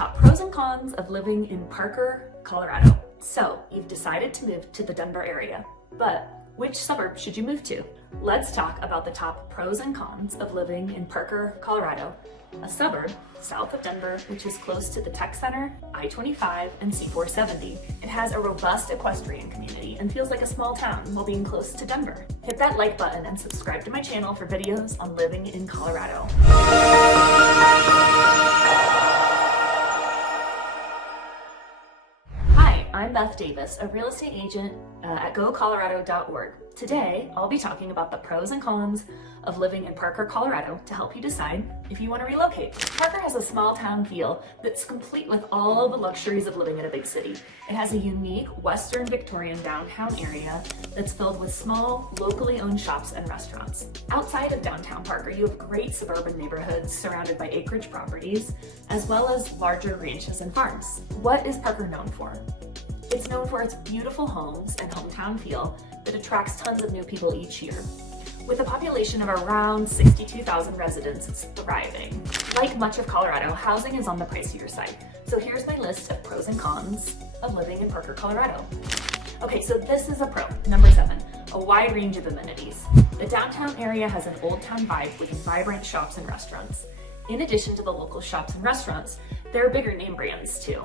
top pros and cons of living in Parker, Colorado. So you've decided to move to the Denver area, but which suburb should you move to? Let's talk about the top pros and cons of living in Parker, Colorado, a suburb south of Denver, which is close to the Tech Center, I-25, and C-470. It has a robust equestrian community and feels like a small town while being close to Denver. Hit that like button and subscribe to my channel for videos on living in Colorado. I'm Beth Davis, a real estate agent at gocolorado.org. Today, I'll be talking about the pros and cons of living in Parker, Colorado to help you decide if you want to relocate. Parker has a small town feel that's complete with all the luxuries of living in a big city. It has a unique Western Victorian downtown area that's filled with small, locally owned shops and restaurants. Outside of downtown Parker, you have great suburban neighborhoods surrounded by acreage properties, as well as larger ranches and farms. What is Parker known for? It's known for its beautiful homes and hometown feel that attracts tons of new people each year. With a population of around 62,000 residents, it's thriving. Like much of Colorado, housing is on the pricier side. So here's my list of pros and cons of living in Parker, Colorado. Okay, so this is a pro. Number 7, a wide range of amenities. The downtown area has an old town vibe with vibrant shops and restaurants. In addition to the local shops and restaurants, there are bigger name brands too.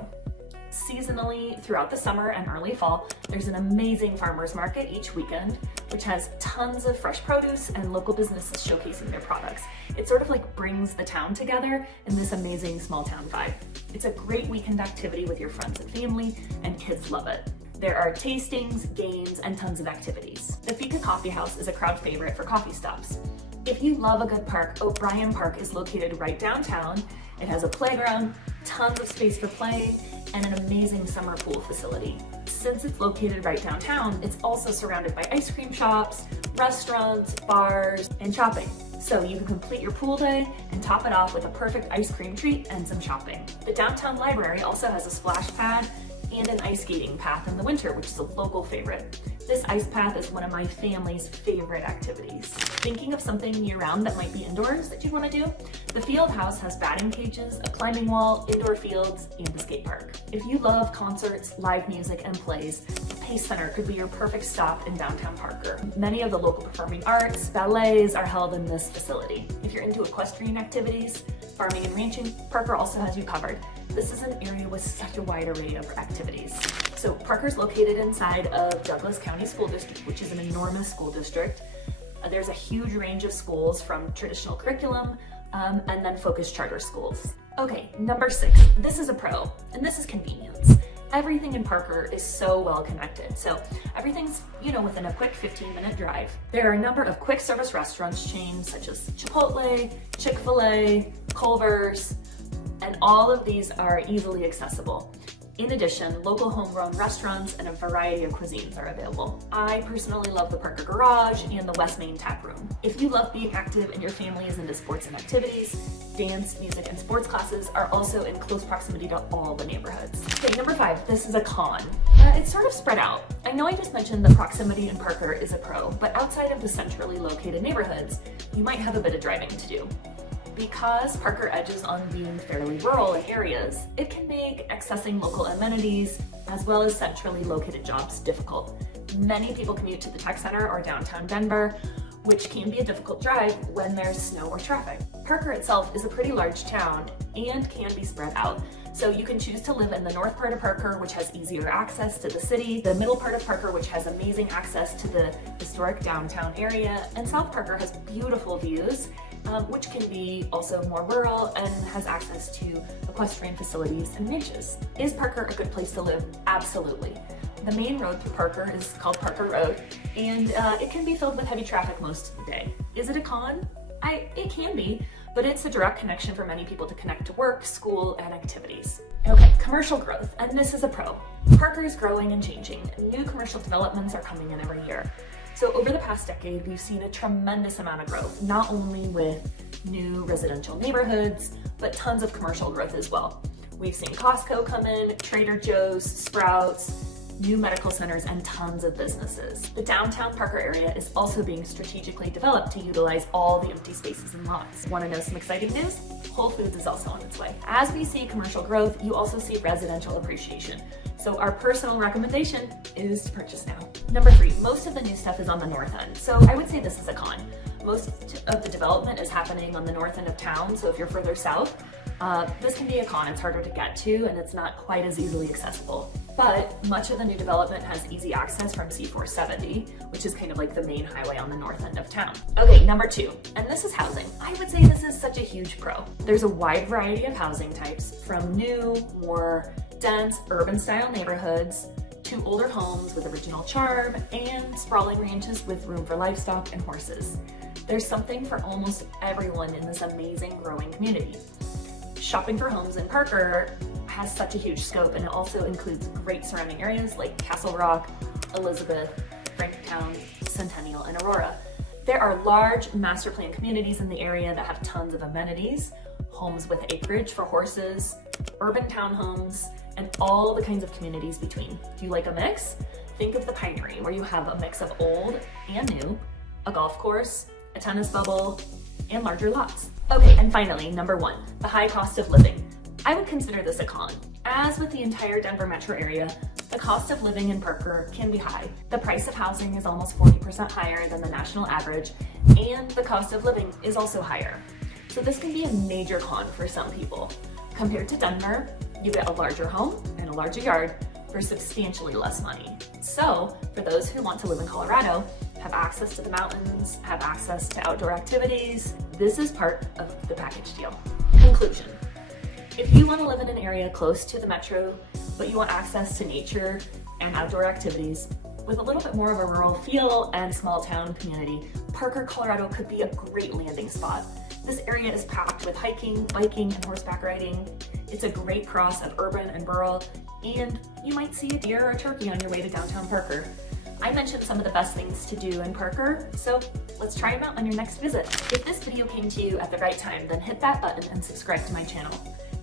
Seasonally, throughout the summer and early fall, there's an amazing farmers market each weekend, which has tons of fresh produce and local businesses showcasing their products. It sort of like brings the town together in this amazing small town vibe. It's a great weekend activity with your friends and family, and kids love it. There are tastings, games, and tons of activities. The Fika Coffee House is a crowd favorite for coffee stops. If you love a good park, O'Brien Park is located right downtown. It has a playground, tons of space for play, and an amazing summer pool facility. Since it's located right downtown, it's also surrounded by ice cream shops, restaurants, bars, and shopping. So you can complete your pool day and top it off with a perfect ice cream treat and some shopping. The downtown library also has a splash pad and an ice skating path in the winter, which is a local favorite. This ice path is one of my family's favorite activities. Thinking of something year-round that might be indoors that you want to do? The Field House has batting cages, a climbing wall, indoor fields, and a skate park. If you love concerts, live music, and plays, the Pace Center could be your perfect stop in downtown Parker. Many of the local performing arts, ballets are held in this facility. If you're into equestrian activities, farming and ranching, Parker also has you covered. This is an area with such a wide array of activities. So Parker's located inside of Douglas County School District, which is an enormous school district. There's a huge range of schools from traditional curriculum and then focused charter schools. Okay, number 6, this is a pro, and this is convenience. Everything in Parker is so well connected. So everything's, within a quick 15-minute drive. There are a number of quick service restaurants chains such as Chipotle, Chick-fil-A, Culver's, and all of these are easily accessible. In addition, local homegrown restaurants and a variety of cuisines are available. I personally love the Parker Garage and the West Main Tap Room. If you love being active and your family is into sports and activities, dance, music, and sports classes are also in close proximity to all the neighborhoods. Okay, number 5, this is a con. It's sort of spread out. I know I just mentioned that proximity in Parker is a pro, but outside of the centrally located neighborhoods, you might have a bit of driving to do. Because Parker edges on being fairly rural in areas, it can make accessing local amenities as well as centrally located jobs difficult. Many people commute to the Tech Center or downtown Denver, which can be a difficult drive when there's snow or traffic. Parker itself is a pretty large town and can be spread out. So you can choose to live in the north part of Parker, which has easier access to the city, the middle part of Parker, which has amazing access to the historic downtown area, and South Parker has beautiful views, which can be also more rural and has access to equestrian facilities and ranches. Is Parker a good place to live? Absolutely. The main road through Parker is called Parker Road, and it can be filled with heavy traffic most of the day. Is it a con? It can be, but it's a direct connection for many people to connect to work, school, and activities. Okay, commercial growth, and this is a pro. Parker is growing and changing. New commercial developments are coming in every year. So over the past decade, we've seen a tremendous amount of growth, not only with new residential neighborhoods, but tons of commercial growth as well. We've seen Costco come in, Trader Joe's, Sprouts, new medical centers, and tons of businesses. The downtown Parker area is also being strategically developed to utilize all the empty spaces and lots. Want to know some exciting news? Whole Foods is also on its way. As we see commercial growth, you also see residential appreciation. So our personal recommendation is to purchase now. Number 3, most of the new stuff is on the north end. So I would say this is a con. Most of the development is happening on the north end of town. So if you're further south, this can be a con. It's harder to get to and it's not quite as easily accessible. But much of the new development has easy access from C470, which is kind of like the main highway on the north end of town. Okay, number 2, and this is housing. I would say this is such a huge pro. There's a wide variety of housing types, from new, more dense, urban-style neighborhoods to older homes with original charm and sprawling ranches with room for livestock and horses. There's something for almost everyone in this amazing growing community. Shopping for homes in Parker has such a huge scope, and it also includes great surrounding areas like Castle Rock, Elizabeth, Franktown, Centennial, and Aurora. There are large master plan communities in the area that have tons of amenities, homes with acreage for horses, urban townhomes, and all the kinds of communities between. Do you like a mix? Think of the Pinery, where you have a mix of old and new, a golf course, a tennis bubble, and larger lots. Okay, and finally, number 1, the high cost of living. I would consider this a con. As with the entire Denver metro area, the cost of living in Parker can be high. The price of housing is almost 40% higher than the national average, and the cost of living is also higher. So this can be a major con for some people. Compared to Denver, you get a larger home and a larger yard for substantially less money. So for those who want to live in Colorado, have access to the mountains, have access to outdoor activities, this is part of the package deal. Conclusion. If you want to live in an area close to the metro, but you want access to nature and outdoor activities with a little bit more of a rural feel and small town community, Parker, Colorado could be a great landing spot. This area is packed with hiking, biking, and horseback riding. It's a great cross of urban and rural, and you might see a deer or a turkey on your way to downtown Parker. I mentioned some of the best things to do in Parker, so let's try them out on your next visit. If this video came to you at the right time, then hit that button and subscribe to my channel.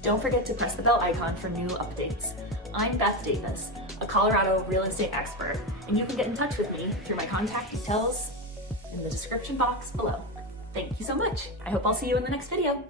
Don't forget to press the bell icon for new updates. I'm Beth Davis, a Colorado real estate expert, and you can get in touch with me through my contact details in the description box below. Thank you so much. I hope I'll see you in the next video.